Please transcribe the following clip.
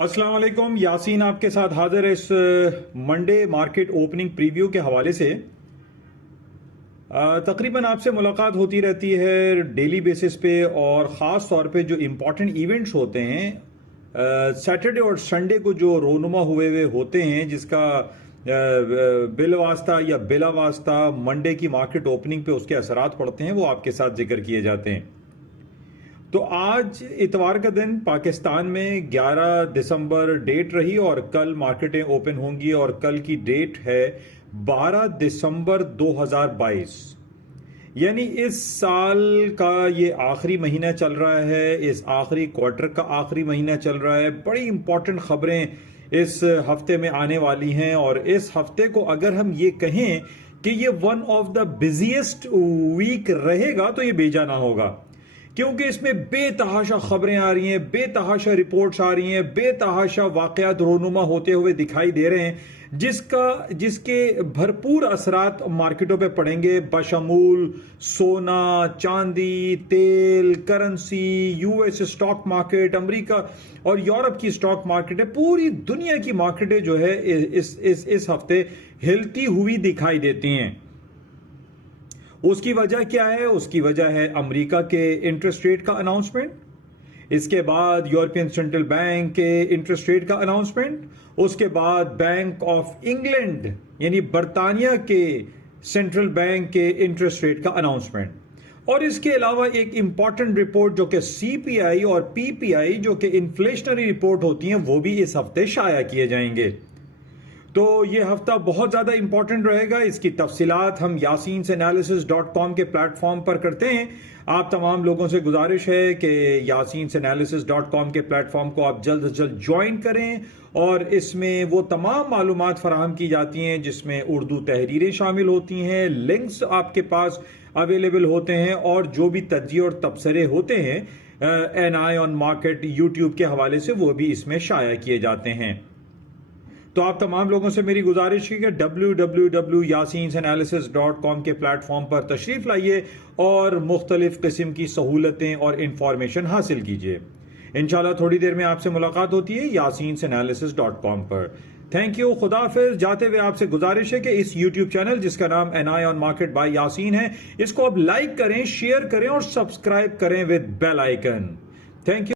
अस्सलाम वालेकुम। यासीन आपके साथ हाजिर है इस मंडे मार्केट ओपनिंग प्रीव्यू के हवाले से। तकरीबन आपसे मुलाकात होती रहती है डेली बेसिस पे, और ख़ास तौर पे जो इम्पोर्टेंट इवेंट्स होते हैं सैटरडे और संडे को जो रोनुमा हुए हुए होते हैं, जिसका बिल वास्ता या बिला वास्ता मंडे की मार्केट ओपनिंग पे उसके असरात पड़ते हैं, वो आपके साथ जिक्र किए जाते हैं। तो आज इतवार का दिन पाकिस्तान में 11 दिसंबर डेट रही और कल मार्केटें ओपन होंगी, और कल की डेट है 12 दिसंबर 2022। यानी इस साल का ये आखिरी महीना चल रहा है, इस आखिरी क्वार्टर का आखिरी महीना चल रहा है। बड़ी इंपॉर्टेंट खबरें इस हफ्ते में आने वाली हैं, और इस हफ्ते को अगर हम ये कहें कि ये one of the busiest week रहेगा तो ये बेजा ना होगा, क्योंकि इसमें बेतहाशा खबरें आ रही हैं, बेतहाशा रिपोर्ट्स आ रही हैं, बेतहाशा वाकयात रोनुमा होते हुए दिखाई दे रहे हैं, जिसके भरपूर असरात मार्केटों पे पड़ेंगे, बशमूल सोना, चांदी, तेल, currency, US stock market, America और यूरोप की स्टॉक मार्केटें, पूरी दुनिया की मार्केटें जो है इस हफ्ते हिलती हुई दिखाई देती हैं। उसकी वजह क्या है? उसकी वजह है अमेरिका के इंटरेस्ट रेट का अनाउंसमेंट, इसके बाद यूरोपियन सेंट्रल बैंक के इंटरेस्ट रेट का अनाउंसमेंट, उसके बाद बैंक ऑफ इंग्लैंड यानी बरतानिया के सेंट्रल बैंक के इंटरेस्ट रेट का अनाउंसमेंट, और इसके अलावा एक इंपॉर्टेंट रिपोर्ट जो कि सीपीआई और पीपीआई जो कि इन्फ्लेशनरी रिपोर्ट होती हैं, वो भी इस हफ्ते शाया किए जाएंगे। तो ये हफ्ता बहुत ज़्यादा इंपॉर्टेंट रहेगा। इसकी तफसीलात हम yasinseanalysis.com के प्लेटफॉर्म पर करते हैं। आप तमाम लोगों से गुजारिश है कि yasinseanalysis.com के प्लेटफॉर्म को आप जल्द से जल्द ज्वाइन करें, और इसमें वो तमाम मालूमात फराहम की जाती हैं जिसमें उर्दू तहरीरें शामिल होती हैं, लिंक्स आपके पास अवेलेबल होते हैं, और जो भी तज्जिए और तबसरे होते हैं an eye on market YouTube के हवाले से, वो भी इसमें शाया किए जाते हैं। तो आप तमाम लोगों से मेरी गुजारिश है कि www.yasinseanalysis.com के प्लेटफॉर्म पर तशरीफ लाइए और मुख्तलिफ किस्म की सहूलतें और इंफॉर्मेशन हासिल कीजिए। इंशाल्लाह थोड़ी देर में आपसे मुलाकात होती है yasinseanalysis.com पर। थैंक यू, खुदा हाफिज। जाते हुए आपसे गुजारिश है कि इस यूट्यूब चैनल जिसका नाम an eye on market by Yaseen है, इसको आप लाइक करें, शेयर करें और सब्सक्राइब करें with bell icon. Thank you.